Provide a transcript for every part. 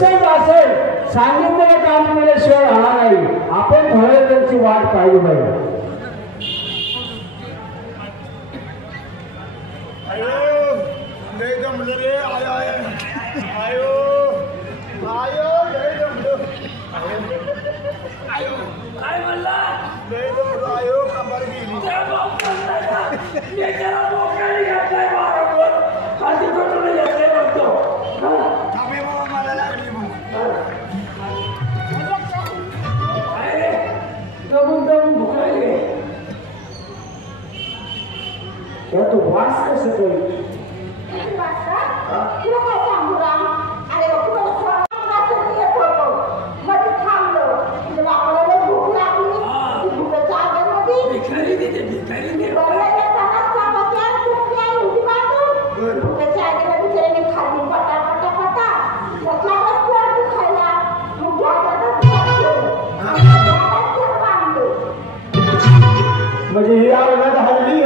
एकसठ असेल सांगितलेलं काम केल्याशिवाय राहणार नाही. आपण थोड्या त्यांची वाट पाहिली पाहिजे. काय म्हणला आयो कंबर गेली तू वास कसं काही म्हणजे ही आवडत हल्ली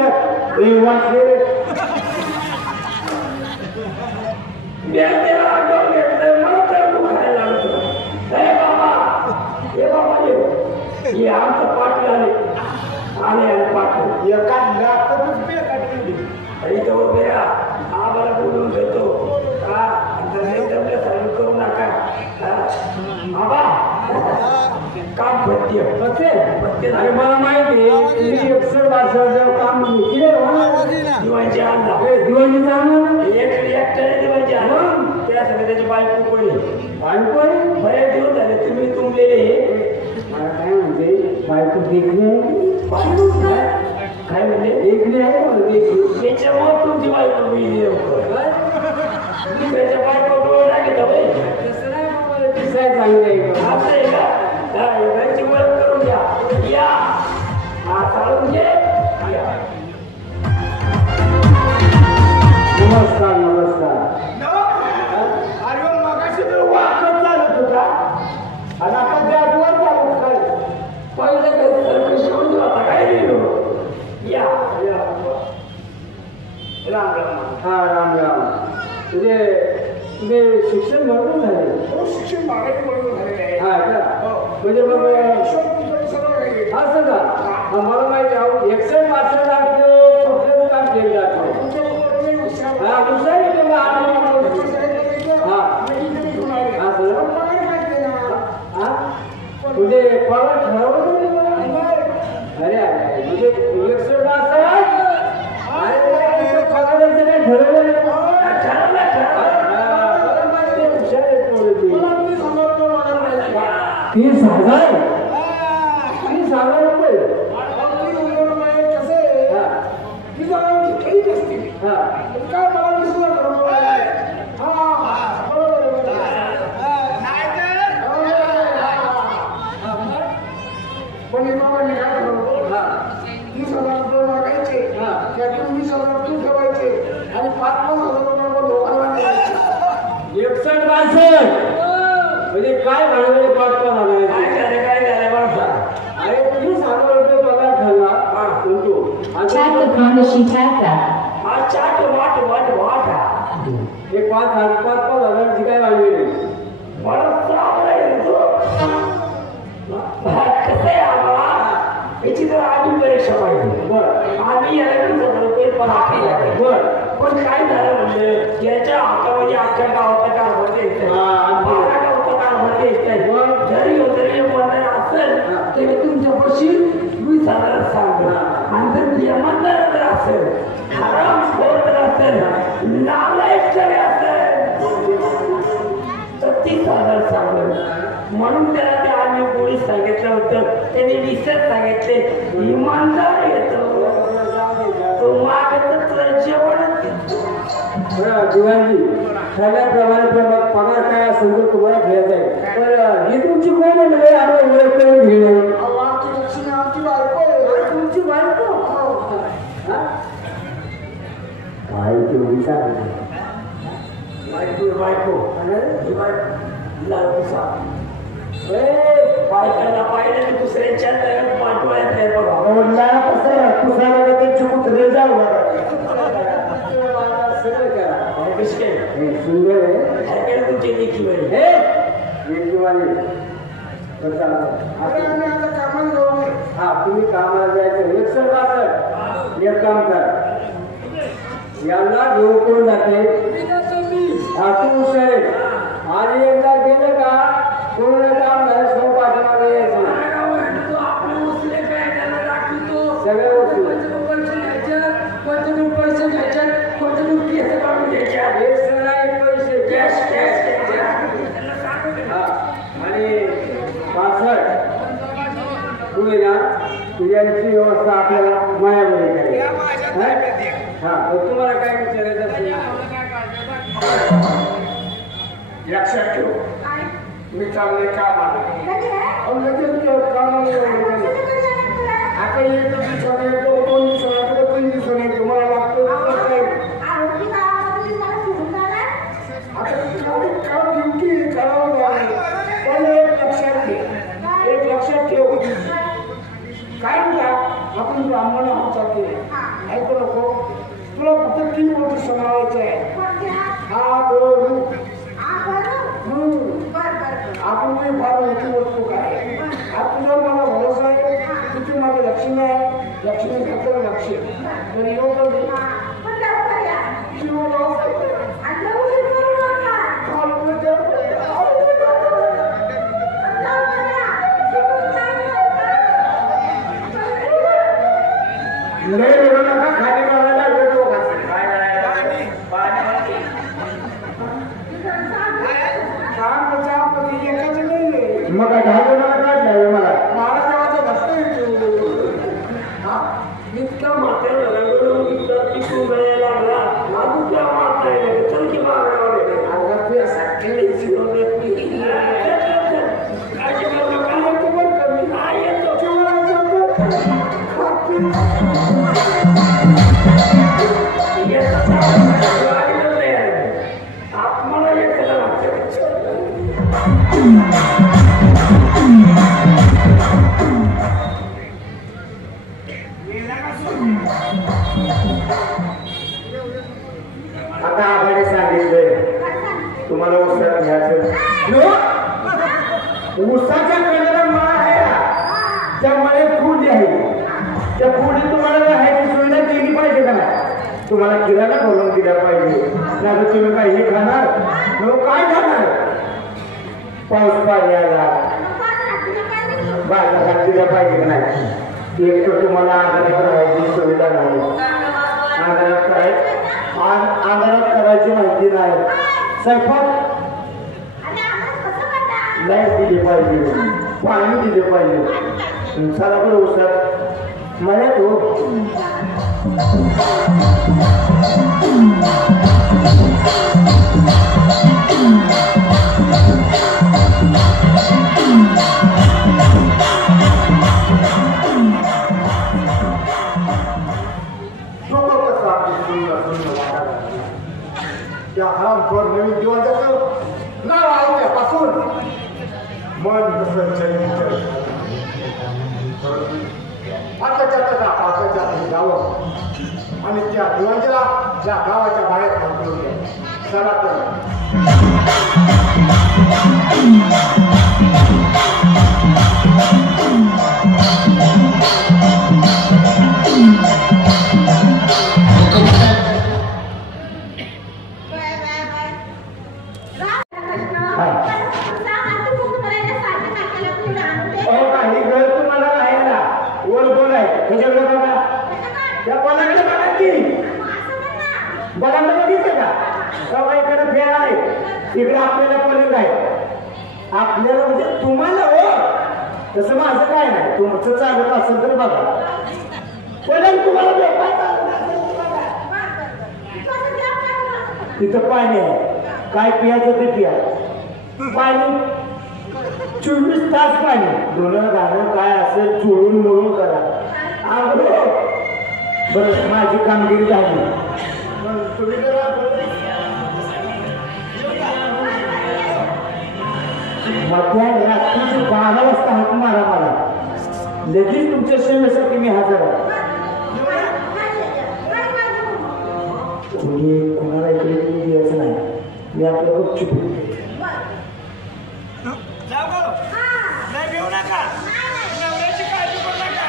आमचं पाठ आले आले पाठ एका आम्हाला बोलून घेतो करू नका बाबा काम पत्य अरे मला माहिती आहे 100 वर्षाचं काम दिवाळीची आणला दिवाळीचा दिवाळीची आणून त्यासाठी त्याची बायको बरेच दिवस झाले तुम्ही तुमलेले काय म्हणते बायको देखणे काय म्हणते देखणे आहे त्याच्यामुळे तुमची बायको मिळली त्याच्या बायको डोळे लागेल तसं नाही बाबा दिसाय चांगले असं आहे का याची ओळख करून घ्या या हा चालून घे नमस्कार नमस्कार अरे मगाशी तर वाकत चालत होता आणि आता जादूवर चालत काय पहिले काही शिवून आता काय लिहिलो या राम राम हा राम राम तुझे शिक्षण भरपूर झाले शिक्षण बारावी बरोबर झालेले आहे हा का म्हणजे मग असं का मला माहिती आहे 61 मास्टर लागते कुठलं काम केलं जातं हा हुशार केलं म्हणजे पगार ठरवलं अरे म्हणजे 61 मास्टर पगाराचं नाही ठरवलं ₹30,000 रुपये काय मला पण एकाने काय ठरवलं 30,000 रुपये मागायचे त्यातून 20,000 तू ठेवायचे आणि 5,000 रुपये लोकांना द्यायचे 61 माणसं म्हणजे काय भांडवले 5,000 काय झालं बघा अरे 30,000 रुपये पगार ठरला म्हणतो चाट वाट वाट वाट हे 5,000 ची काय भांडवली परत कसं आहे आम्हाला याची तर आम्ही परीक्षा पाहिजे बरं आम्ही याला 20,000 रुपये बरं पण काय झालं म्हणजे याच्या हातामध्ये अख्ख्या गावाचा कारभार जरी बंधन असेल तरी तुमच्यापाशी 20,000 सांगतो आणि जर नियमांतर जर असेल हरामखोर जर असेल नालायक जरी असेल तर 30,000 सांगतो म्हणून त्याला ते आम्ही पोलीस सांगितलं होतं त्यांनी 20 सांगितले इमानदार येतो तो मागत तुला जेवणच दिवाळी ठरल्याप्रमाणे पगार काय असेल तर तुम्हाला घ्यायचा आहे तर ही तुमची कोण म्हणजे आम्ही ओळख करून घेणे तुमची बायको काय ते विचार बायको बायकांना पाहिलं दुसऱ्यांच्या पाठवायला बघा कसं कुसाला त्यांची कुत्रे जाऊ सुंदर आहे तुमची देखील हा तुम्ही कामाला जायचं एक सर एक काम कर यांना घेऊन कोण जाते तू हुशार आणि एकदा गेलं का पूर्ण काम झालं सौ पाठीमागे यायचं सगळे पैसे घ्यायचे पैसे काढून घ्यायचे नाही पैसे कॅश आणि पासवर्ड तुम्ही ना तुझ्यांची व्यवस्था आपल्याला मायामध्ये करायची हा तुम्हाला काय विचारायचं असेल लक्षात ठेव मी चांगले काम आता एक दिवसाने येतो 2 दिवसाने येतो 3 दिवसाने येतो मला लागतो आता ड्युटी करावं लागेल पण एक लक्षात ठेव काय म्हणता आपण ब्राह्मण आहोत ऐकू नको तुला फक्त 3 गोष्टी सांभाळायच्या आहे हा बोल आपण काही फार मोठी वस्तू काय आज तुझ्यावर मला भरोसा आहे तुझी माझं लक्ष्मी आहे लक्ष्मी खातर लक्ष तर येऊ नका खाली मारायला वेगळं मग घालून काढलं मला इतका म्हातारा लागला अजून त्या म्हातारा चल की मला आता आपण सांगितलंय तुम्हाला उसात घ्यायचं उसाच्या कडेला मळा आहे त्या मळ्यात फुडी आहे त्या फुडी तुम्हाला राहायची सुविधा केली पाहिजे का तुम्हाला किराणा बोलवून दिला पाहिजे नाही तुम्ही काही खाणार काय खाणार पाऊस पाणी आला बाजार दिला पाहिजे का नाही एक तर तुम्हाला अंधारात राहायची सुविधा नाही अंधारात करायची माहिती नाही स्वयंपाक लाईट दिली पाहिजे पाणी दिले पाहिजे चला बरं उसर मला त्या हरामखोर नवीन दिवसाचं नाव ऐकल्यापासून मन कसं चैत्र पाकाच्या गावं आणि त्या दिवांजला ज्या गावाच्या बाहेर थांबलो चला इकडे आपल्याला पलंग आहे आपल्याला म्हणजे तुम्हाला हो तसं माझं काय नाही तुमचं चालत असेल तर बघा पलंग तुम्हाला तिथं पाणी आहे काय पियाचं ते पिया पाणी 24 तास पाणी धुणं घालून काय असेल चोळून मोळून करा बरं माझी कामगिरी झाली तुम्ही मध्या रात्रीचे 12 वाजता हाक मारा मला लगेच तुमच्या सेवेसाठी मी हजर आहे तुम्ही कोणाला इकडे द्यायचं नाही मी आपलं खूप चुकू नका नवऱ्याची काळजी करू नका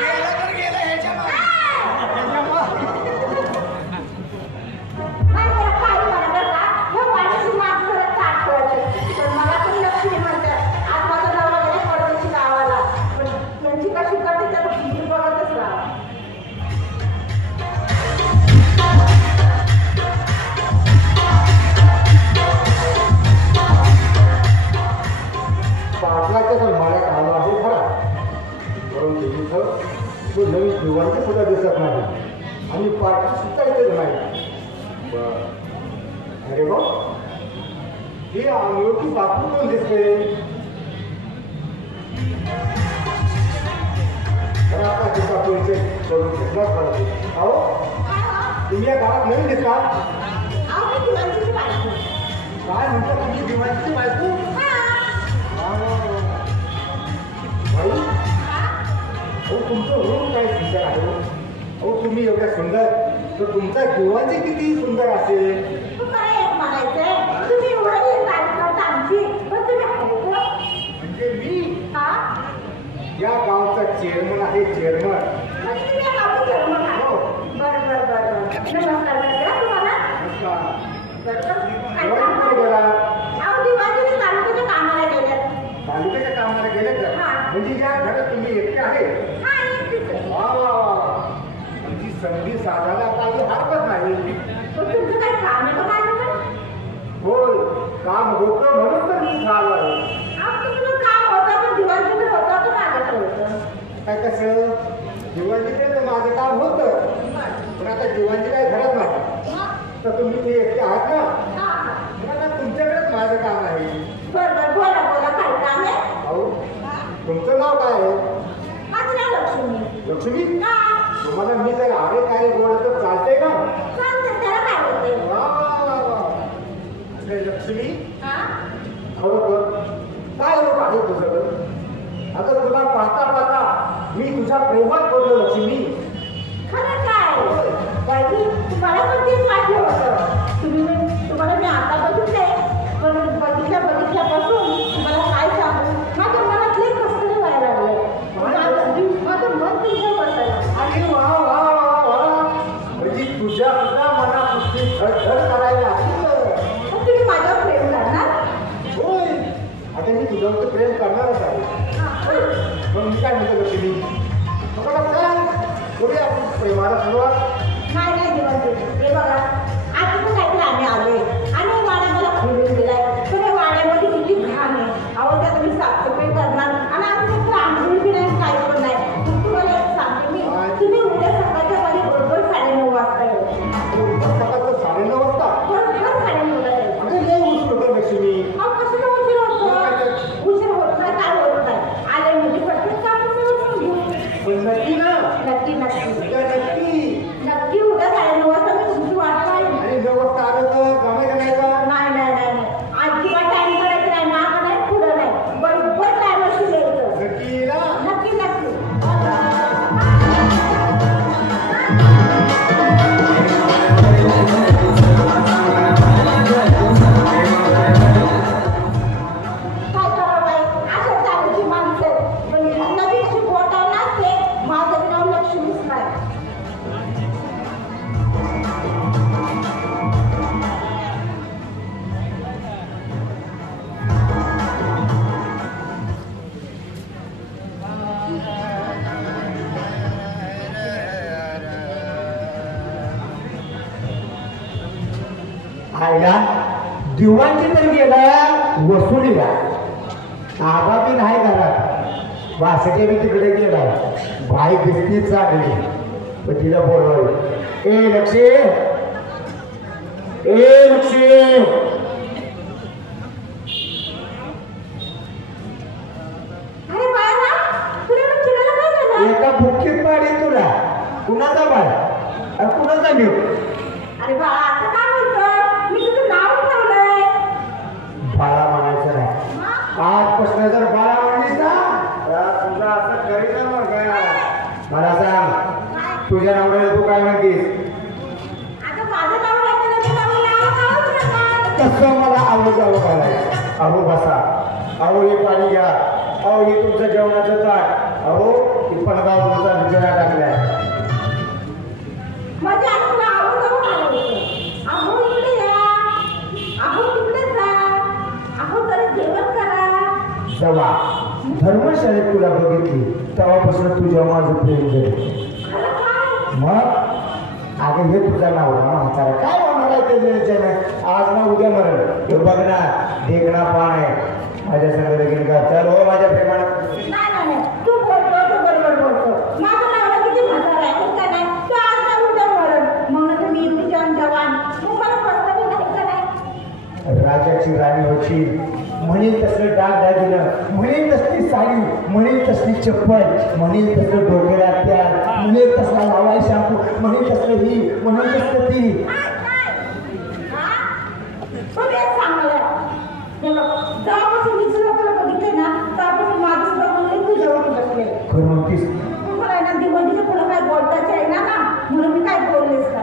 गेलं तर गेलं ह्याच्या मागे तो नवीन जीवांचे सुद्धा दिसत नाही आणि पाठी सुद्धा इथे नाही अरे बा हे अनोळखी बापू कोण दिसते आता तिचा परिचय करून घेतलाच पाहिजे अहो तुम्ही या गावात नवीन दिसता काय म्हणता तुमची दिवाळीची बायको भाई अहो तुमचं होऊन काय सुंदर आहे अहो तुम्ही एवढ्या सुंदर तर तुमचा जीवाचे किती सुंदर असेल म्हणजे मी या गावचा चेअरमन आहे चेअरमन तालुक्याच्या कामाला गेले तर म्हणजे या घरात तुम्ही एकटे आहे वा वा वा तुमची संधी साधायला काही हरकत नाही होय काम होतं म्हणून तर मी झालो आहे काय कसं दिवाळीचे तर माझं काम होतं पण आता दिवाळी काय घरात नाही तर तुम्ही ते एकटे आहात ना मला तुमच्याकडेच माझं काम आहे अहो तुमचं नाव काय आहे लक्ष्मी तुम्हाला मी जर अरे काय बोलत तर चालते का वा वा वा लक्ष्मी खरोखर काय लोक आहे तुझं अगं तुला पाहता पाहता मी तुझ्या प्रेमात पडलो लक्ष्मी तुम्हाला मी आता बघितलंय पण बघितल्यापासून तुम्हाला काय सांगू माझ्या मनात लई कसं व्हायला लागलं माझं मन तुमच्या बसायला अरे वा वा वा वा म्हणजे तुझ्या सुद्धा मनापासून धडधड करायला तुम्ही माझ्यावर प्रेम करणार होय आता मी तुझ्यावर प्रेम करणारच आहे पण मी काय म्हणतो लक्ष्मी मला काय करूया आपण प्रेमाला सुरुवात नाही दिवस हे बघा आता पण काहीतरी आम्ही आलोय आणि वाड्या मला फिरून दिलाय पण या वाड्यामध्ये किती घाण आहे अहो त्या तुम्ही साफसफाई करणार आणि आता फक्त आंघोळ बी नाही काही पण नाही तुम्हाला एक सांगते मी तुम्ही उद्या सकाळच्या वारी बरोबर 9:30 वाजता येईल सकाळचं 9:30 वाजता बरोबर 9:30 ला येईल अरे लय उशीर होतो लक्ष्मी मग कसं उशीर होतो उशीर होत नाही काय होत नाही आले म्हणजे पटकन काम करून घेऊ पण नक्की ना नक्की उद्या 9:30 वाजता मी तुमची वाट पाहिजे आणि 9 वाजता आलं तर जमायचं नाही का नाही अजिबात टाइम करायचं नाही मागं नाही पुढं नाही बरोबर टायमाशी यायचं नक्की ना नक्की काय करावं बाई अशा चालूची माणसं पण नवीन अशी बोटाव नसते माझं नाव लक्ष्मीच नाही आईला दिवाळी तर गेला वसुलीला आबा बी नाही घरात वासके बी तिकडे गेला बाई दिसती चांगली पण तिला बोलवावी ए लक्ष्मी अरे बाळा तुला चिडायला काय झालं एका बुक्कीत पाडी तुला कुणाचा बाळ आणि कुणाचा नेऊ अरे बाळा असं काय बोलतो मी तुझं नाव ठेवलंय बाळा म्हणायचं नाही आजपासून जर बाळा म्हणलीस ना तर तुझं असं करीन मग मला सांग तुझ्या नवऱ्याला तू काय म्हणतीस आता माझं नाव घेतलं तर नाव लावा तसं मला आवड जावं करायचं अहो बसा अहो हे पाणी घ्या, अहो हे तुमचं जेवणाचं ताट, अहो ही पणगाव तुमचा विचारा टाकलाय. म्हणजे आपलं आवडतं अहो इकडे या, अहो तिकडे जा, अहो जरा जेवण करा. जेव्हा धर्मशाळेत तुला बघितली तेव्हापासून तुझ्या माझं प्रेम झालं. मग अगं हे तुझा नाव म्हातारा काय होणार आहे त्याच्यानं, आज ना उद्या मरण. तो बघ ना ढेकणा पान आहे माझ्या संग लगीन कर. चल हो माझ्या प्रेमानं. नाही तू बोलतो, तू बरोबर बोलतो. माझं नाव किती म्हातारा आहे का नाही, तू आज ना उद्या मरण म्हणून मी तुझ्या जवान, तू मला पस्तावी नाही का नाही. राजाची राणी होती म्हणेल तसलं दागिनं, म्हणेल तसली साडी, म्हणेल तसली चप्पल, म्हणेल तसलं डोक्याला त्याल, म्हणेल तसला लावाय शॅम्पू, म्हणेल तसलं ही, म्हणेल तसलं ती. जेव्हापासून मी सुद्धा तुला बघितले ना त्यापासून माझं सुद्धा मुलं तुझ्यावर बसले. खरं म्हणतीस तुम्हाला आहे ना दिवाळीच्या पुढं काय बोलताच आहे ना म्हणून मी काय बोललेस का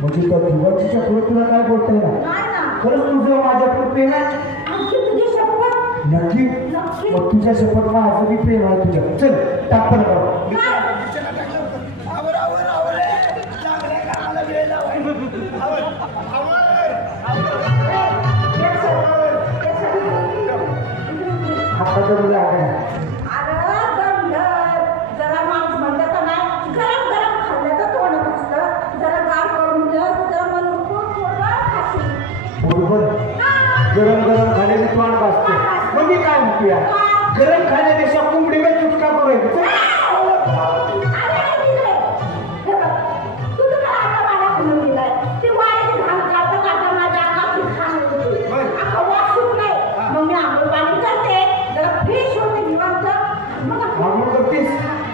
म्हणजे त्या दिवाळीच्या पुढे तुला काय बोलता येणार? नाही ना. खरंच तुझं माझ्या प्रेम आहे? आणखी तुझी शपथ. नक्की. मग तुझ्या शपथ माझं बी प्रेम आहे तुझ्या. चल टाकण करू. हाताचं मुलं आहे. अरे दमदार जरा माणूस म्हणलं तर नाही गरम गरम खाल्लं तर तोंड असतं, जरा गार करून दिलं तर जरा मन थोडं खाशील. बरोबर. गरम गरम खाण्याची तोंड असते. म्हणजे काय म्हणतोया गरम खाण्यापेक्षा कोंबडी काय चुटका करायचं.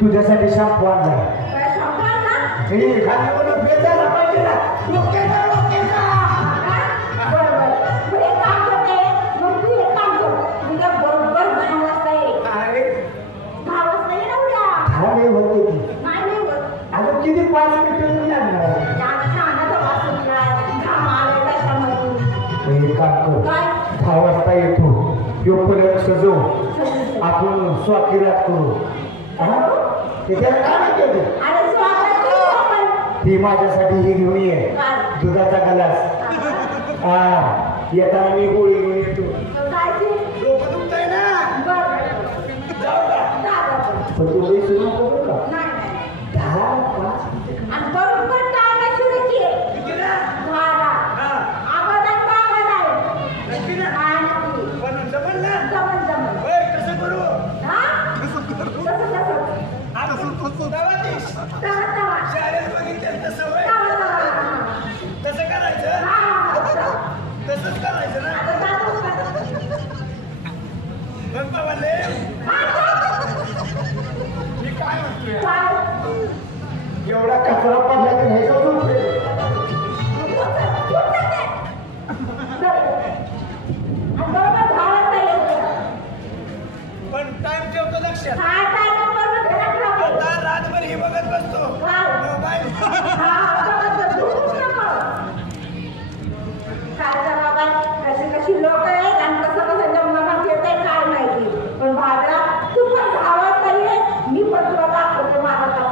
तुझ्यासाठी शॅम्पू आणलाय. खाण्यावर बेजायला पाहिजे ना. अगं किती 5 मिनिटं लागणार. एक काम कर 10 वाजता येतो योपर्यंत सजवू आपण स्वाकिरात करू. त्याच्यात काय माहिती ती माझ्यासाठी ही घेऊन ये दुधाचा ग्लास. येताना मी गोळी घेऊन येतो. डोकं दुखतंय ना. पण तू गोळी सुरू नको का. 10-5 पण जमल ना. कसं करू शाळेत बघितलं तसं वय तसं करायचं. तसंच करायचं ना. पण बाबाले मी काय म्हणतोय एवढा कचरा पडला की नाही का तू. पण टाइम ठेवतो लक्षात. आता रातभर हे बघत बसतो मोबाईल. कशी लोक आहेत आणि कसं कसं जन्मात येत आहे काय माहिती. पण भाजरा तू पण भावात तरी आहे मी पण तुला दाखवते माझा.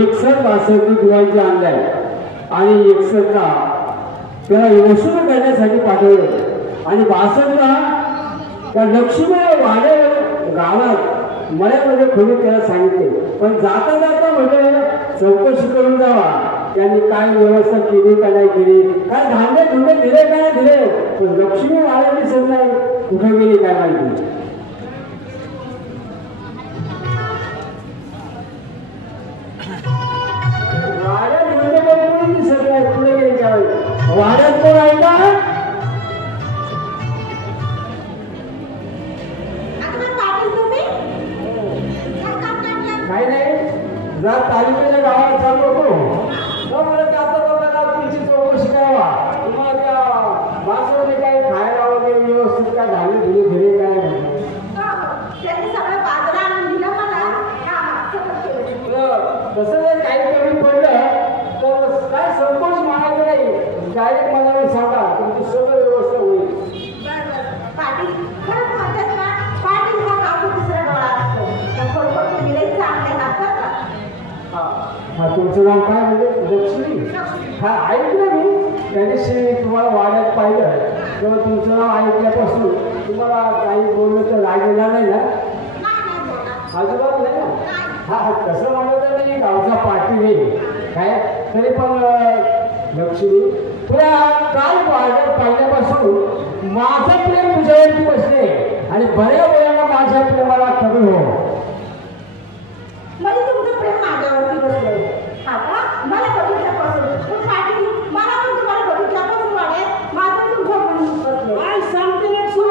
एकसर वासरती दिवाळीची आणलाय आणि एकसरला त्याला वसूल करण्यासाठी पाठवलं आणि वासरला त्या लक्ष्मी वाडे गावात मळ्यामध्ये खोली त्याला सांगितले. पण जाता जाता म्हणजे चौकशी करून जावा त्यांनी काय व्यवस्था केली का नाही केली, काय धान्य धुंडे दिले का नाही दिले. पण लक्ष्मी वाड्या दिसत नाही कुठे गेली काय माहिती. वाड्यात म्हणजे कोणी दिसत नाही पुढे गेली काय वाड्यात कोण आहे का. काही नाही जर तालुक्याच्या गावात चाललो होतो मला जाता जाता तुमची चौकशी करावा तुम्हाला त्या बासवणे काय खायला वगैरे व्यवस्थित काय झाले धुले धुले काय त्यांनी सगळं बाजरा आणून दिला मला. तसं जर काही कमी पडलं तर काय संकोच मानायचं नाही, डायरेक्ट मला सांगा, तुमची सगळं व्यवस्था होईल. पाटील खरंच म्हणतात ना, पाटील हा काकू दुसरा डोळा असतो. तर बरोबर तुम्ही लई चांगले असतात का? हा तुमचं नाव काय म्हणजे? लक्ष्मी. हा ऐकलं मी त्या दिवशी तुम्हाला वाड्यात पाहिलं तेव्हा तुमचं नाव ऐकल्यापासून तुम्हाला काही बोललं तर लागलेलं नाही ना? अजिबात नाही ना? हा कसं म्हणलं तर मी गावचा पाटील आहे काय, तरी पण लक्ष्मी तुला काल वाड्यात पाहिल्यापासून माझं प्रेम तुझ्यावरती बसले आणि बऱ्या वेळाला माझ्या प्रेमाला कमी हो. म्हणजे तुमचं प्रेम माझ्यावरती बसलंय. आता मला बघितल्यापासून पण पाटील मला पण तुम्हाला बघितल्यापासून वाटत माझं तुमच्या म्हणून बसलं. काय सांगते लक्ष्मी?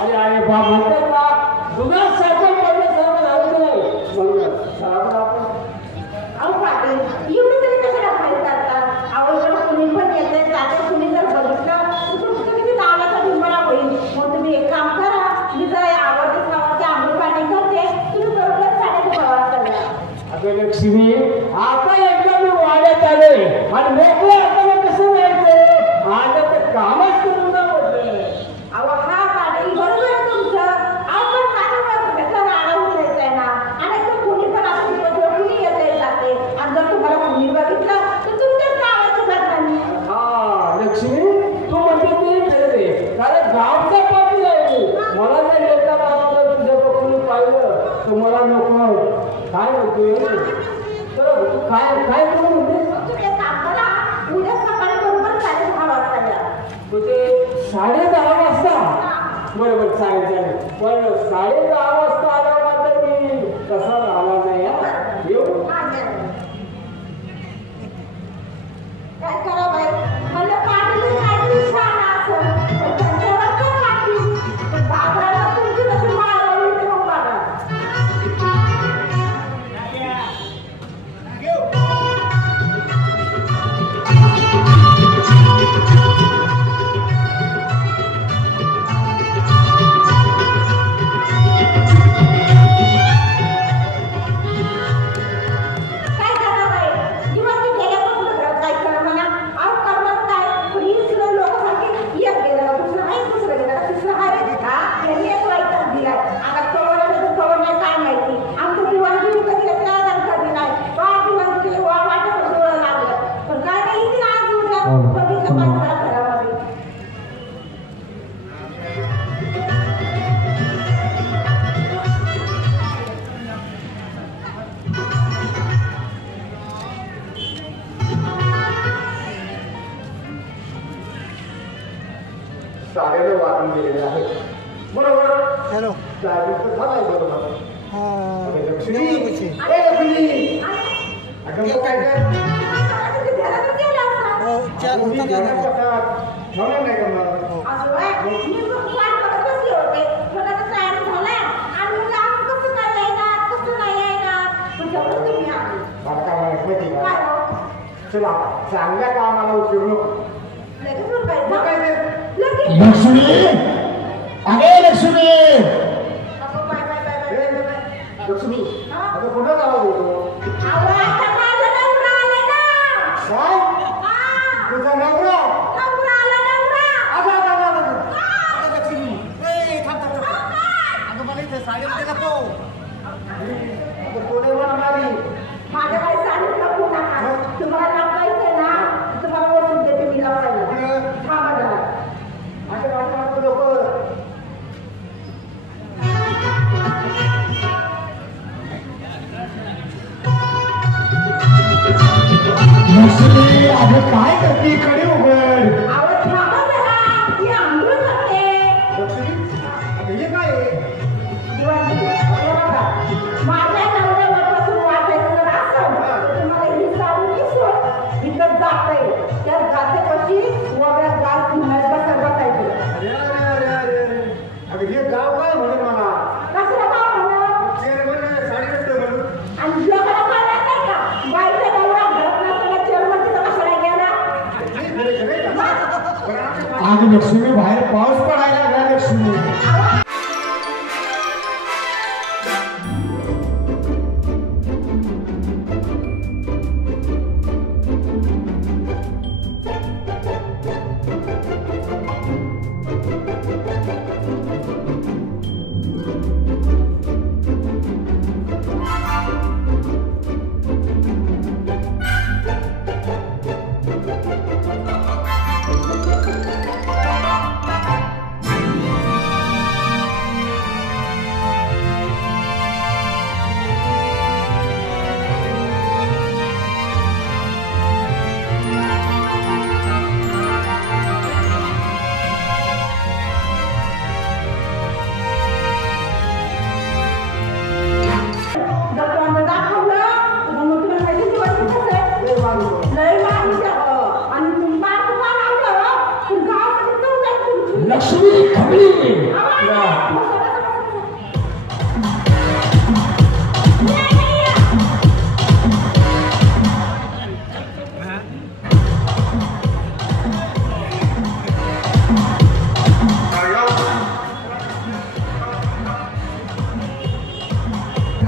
अरे अरे बा म्हणतात ना दुधात साखर पडल्यासारखं झालं नाही म्हणून साखर आपण. अहो पाटील एवढं तरी कशाला फाईट करतात? आवडलं कुणी पण येते जाते, कुणी जर बघितलं तर तुमचं किती नावाचा भिंबळा होईल. मग तुम्ही एक काम करा, मी जर आवडते नावाचे आंघोळ पाणी करते, तुम्ही बरोबर साड्याचा प्रवास करा. अगं लक्ष्मी आता एकदा मी वाड्यात आले आणि मोकळं आता कसं जायचं? आता तर कामच करून ना म्हटलं. अहो हा पाटील बरोबर आहे तुमचं. आपण कानावर त्याचा राडा उठायचा आहे ना, आणि तो कुणी पण असं दिवसभर कुणी येते जाते, आणि जर तुम्हाला कुणी बघितलं तर तुमच्याच गावाचं बदनामी. हा लक्ष्मी तू म्हणते ते खरं आहे, कारण गावचा पाटील आहे. मला जर येता गावाला तुझ्या कुणी पाहिलं तर मला नको काय म्हणतोय तर काय काय करू म्हणते? तुम्ही एक काम करा, उद्या सकाळी बरोबर 10:30 वाजता या. म्हणजे 10:30 वाजता? बरोबर चालेल चालेल. पण 10:30 वाजता आल्यावर मात्र मी कसा राहणार नाही. येऊ काय करा बाई, म्हणजे पाटील काहीतरी छान असेल पण त्यांच्यावर काय पाटील पण बाबराला तुमची कशी मारवली ते मग बघा. काय करा बाई, दिवस गेल्यापासून घरात काय करा म्हणा. आज करणार काय, पण ही दुसरं लोक सांगते एक गेलं का दुसरं आहे, दुसरं गेलं का तिसरं आहे. हा यांनी एक वैताग दिलाय. आता कवर आलं तर कवर नाही काय माहिती. आमचं दिवाण घेऊन कधी त्या कधी नाही बा दिवाण गेले वा वाटत डोळं लागलं पण काय नाही इथे आज उद्या बघितलं पाठवा घरामध्ये. साड्याला वाटून गेलेले आहे बरोबर. हॅलो झालाय बरोबर. लक्ष्मी ए लक्ष्मी अगं मग काय काय तुम्ही घरातच गेला असा. म्हणून नाही करणार. असं आहे. मी पण वाट बघत बसले होते. मग आता तयार झालाय आणि मग आम्ही कसं काय येणार, कसं नाही येणार. पण तेवढं तुम्ही आले. मला काय माहिती काय का? हो? चला चांगल्या कामाला उशीर नको. लगेच उरकायचं. मग काय ते? लगेच. लक्ष्मी अरे लक्ष्मी अगं bye bye bye bye bye bye. Lakshmi हा? आता कुठं आवाज येतो? अहो, आता माझा नवरा आलाय ना. काय हा. तुझा नवरा? नवरा आला, नवरा. आगा आगा आगा हा. लक्ष्मी ए थांब थांब अहो, काय? अगं मला इथे साडीमध्ये का तो अगं कोणी म्हणाली माझ्या काही सांगितलं कोण नका. तुम्हाला लपवायचंय ना, तुम्हाला वरून देते मी लपवायला. थांबा जरा. असे वाटतं लोक लक्ष्मी अगं काय करते कडे उघड. अहो, थांबा जरा. ती आंघोळ करते. लक्ष्मी हे काय आहे? दिवाळी. हे बघा. माझ्या नवऱ्यापासून वाचायचं जर असेल तर तुम्हाला ही साडी नेसवून इथं जाते. त्या जातेपाशी वगैरे गाल धुण्यात बसायचं. अरे अरे अरे अरे अरे अगं हे गाव काय म्हणून म्हणा कसलं काय म्हणा? चेअरमन साडी नसते म्हणून. आणि जगाला कळलं नाही का? बाईचा नवरा घरात नसताना चेअरमन तिथं कशाला गेला? अगं लक्ष्मी बाहेर पाऊस पडायला लागला लक्ष्मी.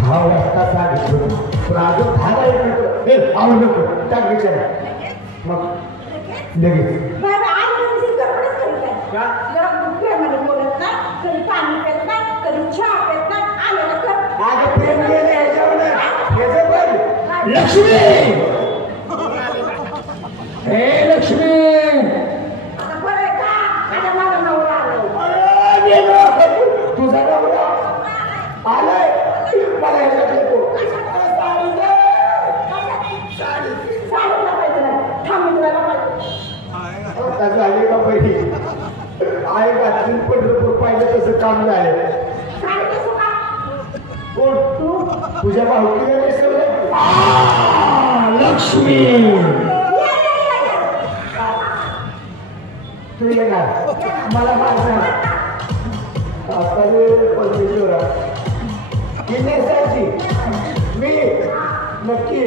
10 वाजता सांगितलं पण अजून 10 मिनिटं आवड नको टाक विचार मग लगेच बाबा आज म्हणजे गडबडच करीत आहे जरा प्रेमाने बोलत नाही कधी पाणी पेत नाही कधी चहा पेत नाही आलेलं कर आज प्रेम गेले ह्याच्यावर ह्याचं पण लक्ष्मी हे लक्ष्मी आता बरं आहे का आता माझा नवरा आलाय तुझा नवरा आलाय मला ह्याच्यात येतो साडीला पाहिजे नाही थांबून पाहिजे आता झाली का पहिली आहे का पंढरपूर पाहिजे तसं काम झालं साडी कसं का कोण तू तुझ्या भाऊकीला विसरलं लक्ष्मी तू येणार मला मागणार आता परमेश्वरा की नेसायची मी नक्की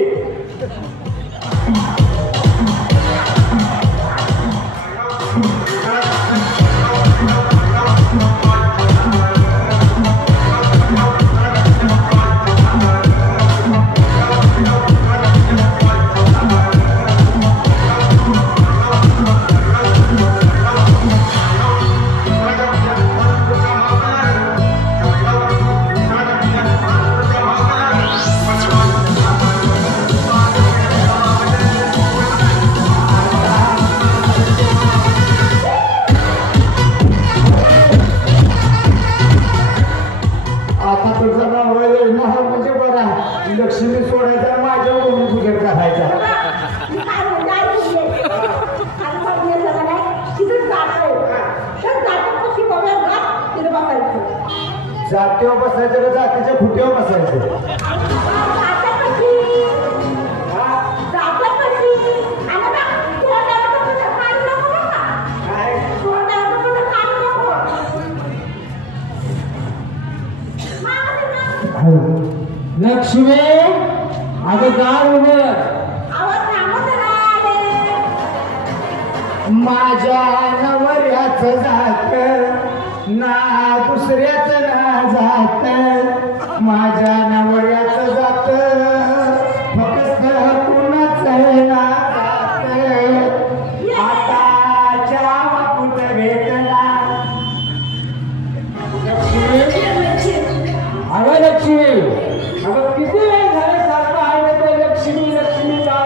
लक्ष्मी सोडायचा माझ्या म्हणून तुझ्या करायचा जातीवर बसायचं का जातीच्या खुट्यावर बसायचं लक्ष्मी अगं गाव माझ्या नवऱ्याचं जात ना दुसऱ्याचं ना जात माझ्या नवऱ्याचं जात फक्त कुणाचं ना जात आताच्या कुठ भेटला अगं लक्ष्मी अगं किती वेळ झाले सारखं आहे ते लक्ष्मी लक्ष्मी काय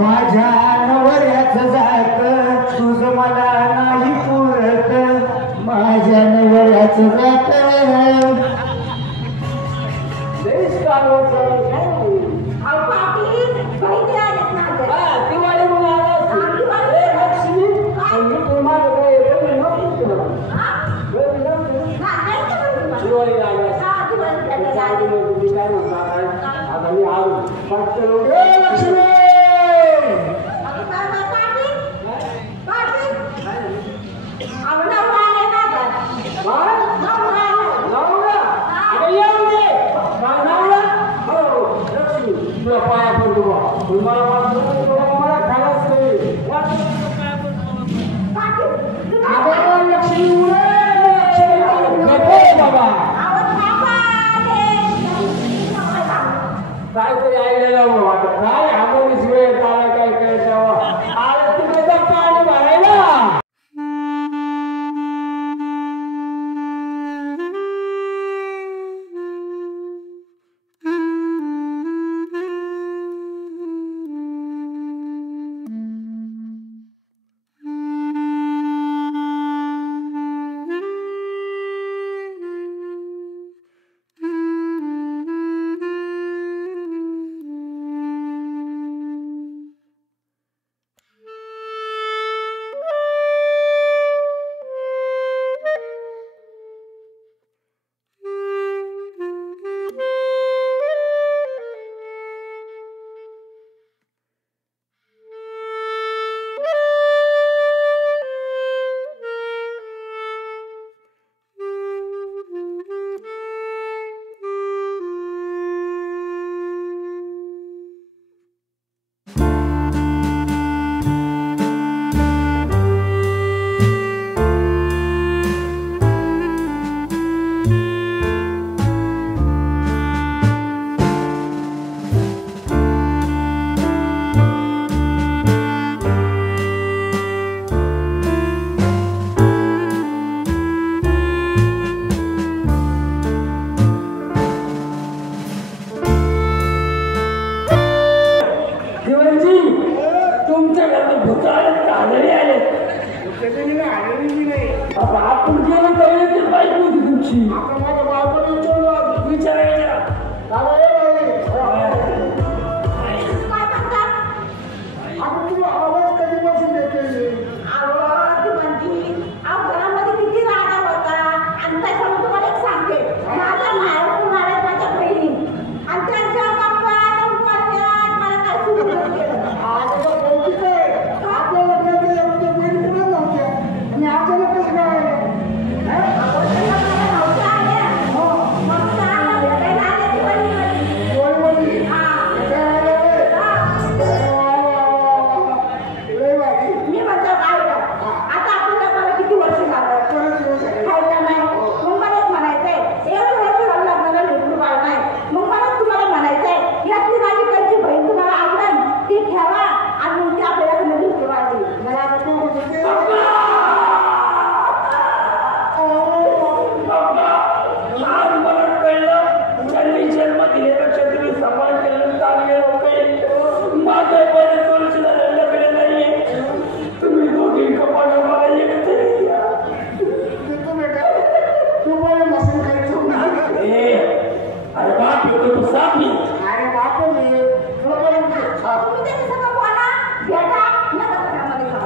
माझ्या नवऱ्याचं जात तुझं मला नाही पुरत माझ्या नवऱ्याचं जात दिवाळी लक्ष्मी पाया पडतो मला खालाच लक्ष्मी बाबा काहीतरी आईला वाटत काय आम्हाला वेळ काय करायचं आलं तिकडे पाणी भरायला तुझी आपण माझ्या बायकोला विचारलं आधी. विचारायच्या दादा ये बाई. काय म्हणतात आपण तुला आवाज कधीपासून देतोय? आवड ती म्हणती अहो घरामध्ये किती राडा होता आणि त्याच्यामुळे तुम्हाला एक सांगते माझ्या माहेरून आल्या माझ्या बहिणी आणि त्यांच्या बाप्पा मला काय सुरू केलं आज तर कौतुक आहे. आपल्या लग्नाचं एवढ्या बहिणी कुठे नव्हत्या आणि अचानक कसं काय आलं? वळवळली. काय आलं रे? लय भारी. मी म्हणतो काय आता आपल्याला मला किती वर्ष झालं बरेच दिवस झाले. काय का नाही मग मला एक म्हणायचंय एवढं वर्ष झालं लग्नाला लेकरू बाळ नाही मग मला तुम्हाला म्हणायचंय यातली माझी कडची बहीण तुम्हाला आवडेल ती ठेवा आणि मग ती आपल्याला तुम्ही लेकरू बाळ देईल. मला नको होतं ते. आज मला कळलं त्यांनी जन्म दिल्यापेक्षा तुम्ही सांभाळ केलं चांगले लोक माझे बरेच वर्ष झाले लग्न नाहीये तुम्ही दोघी कपाट मला एकटे द्या. देतो बेटा. तू बोल मशीन खायचं. ए, अरे बाप येतो तू सापी अरे बापू मी तुला बोलून दे. तुम्ही त्याच्या सगळं बोला भेटा नका घरामध्ये जाऊ.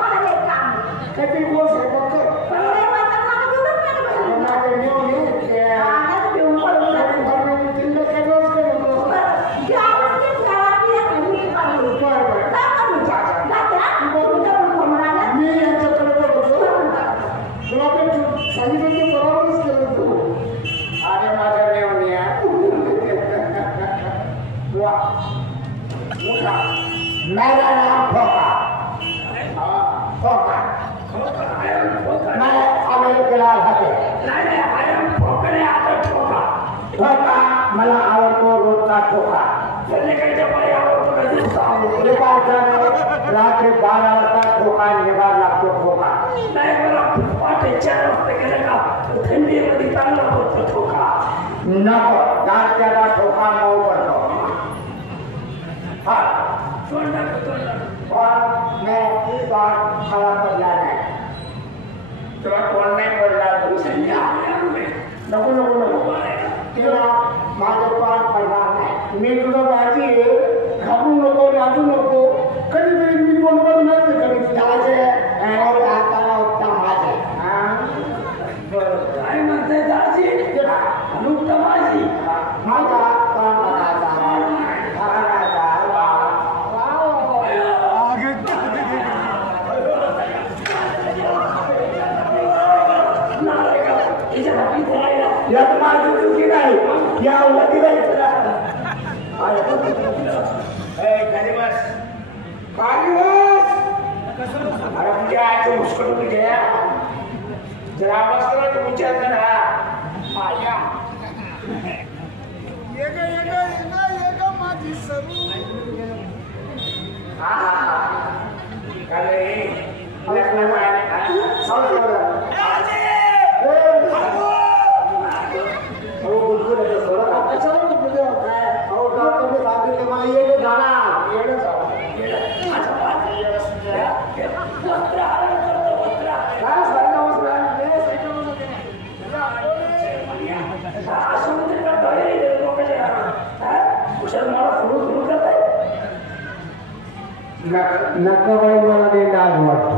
मला लय काम आहे. काहीतरी बोल स्वयंपाक कर. पण लय वाटतं मला दूधच नाही अरे भेटलं. माझं नेऊन ये. ते पाण्यात पिऊन पडून जाते. घरमध्ये तिला काय रोज करत होतो. बरं, जे आवडते ते गावातली एक मुलगी पाहिली. बरं, बरं. जा का मी? जाते हा? तुमच्या म्हणून समोर आल्या. मी यांच्याकडे बोलत होतो. तुला पण सांगितलं ते बरोबरच केलं तू. अरे माझ्या नेवण्या. वा. मोठा. मेरा नाम फोका. फोका. मैं अमेरिकेला राहते. नाही आयम ठोकणे आता ठोका फोका मला आवडतो रोजचा ठोका. संध्याकाळच्या पायी आवडतो का दिवसा आवडतो दुपारचा नाही, रात्री 12 वाजता ठोका निघायला लागतो ठोका. नाही मला पहाटे 4 वाजता गेलं का थंडीमध्ये चांगला होतो ठोका नको दाटच्याला ठोका मऊ पडतो. हा तोंड तोंड पण मी पण मला पडला नाही. तुला कोण नाही पडला तू नको नको नको तुला माझं पाठ पडणार नाही. मी तुझं बाजी घाबरू नको राजू नको. कधीतरी मी कोण नसते कधी ताजे हाताला उत्तम माझे. काय म्हणते दाजी नुकतं माझी माझा यात माझी चुकी नाही. या अवधी जायचं अरे तुझ्या आईचं मुस्कट तुझ्या जरा आवाज करा विचार करा. नकाबाई मला ते डाग वाटतो.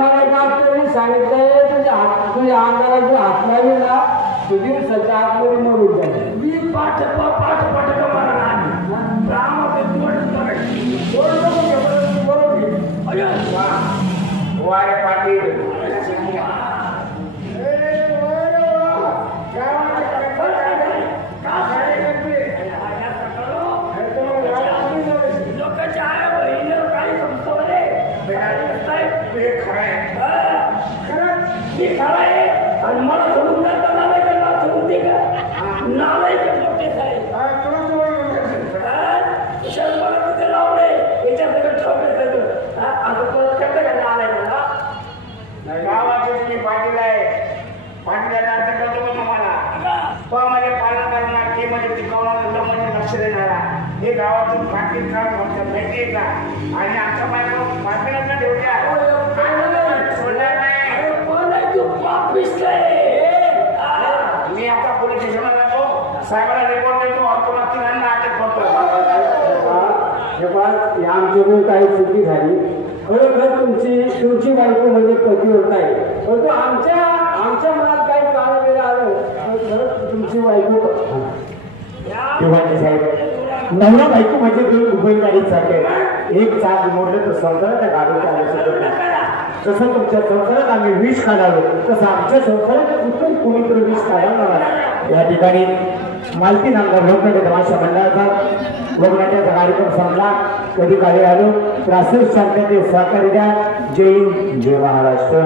मला डॉक्टरने सांगितलंय तुझ्या अंगाला हात लावली ना तुझी सच्या आतमध्ये मरून जाईल. मी पाठ कमाला वारे पाटील लोकांच्या आया बहिणीवर काही संपवले मी खरं आहे आणि मला सोडून जाता नालायकांना सोडून दे का नालायचे मोठे साहेब मला तिथे लावले याच्या सगळं ठेवले सगळं असं परत करतं का नालायकाला गावाचे तुम्ही पाटील आहे. पाटीलाचा अर्थ कळतो का मला मध्ये पालन करणार ते मध्ये टिकवणार मध्ये लक्ष देणारा हे गावातून पाटील काम करतात माहिती आहे का. आणि आमच्या पाटीलांना ठेवल्या सोडणार नाही. पापिष्ट आहे. मी आता पोलीस स्टेशनला जातो साहेबाला रिपोर्ट देतो तुला तिघांना अटक करतो. आमच्याकडून काही चुकी झाली खरोखर तुमची बायको म्हणजे पतिव्रता आहे परंतु आमच्या मनात काही काळ वेळ आलं तर तुमची बायको साहेब नवरा बायको म्हणजे दोन मोबाईल गाडी चालते एक चाक मोडलं तर संसारात गाडी चालू शकत नाही. जसं तुमच्या संसारात आम्ही विष काढालो तसं आमच्या संसारात कुठून कोणीतरी विष काढावं. या ठिकाणी मालती नामदार लोकनाट्य तमाशा मंडळाचा लोकनाट्याचा कार्यक्रम संपला. कधी काळी आलो त्रासच शांतते सहकार्य द्या. जय हिंद जय महाराष्ट्र.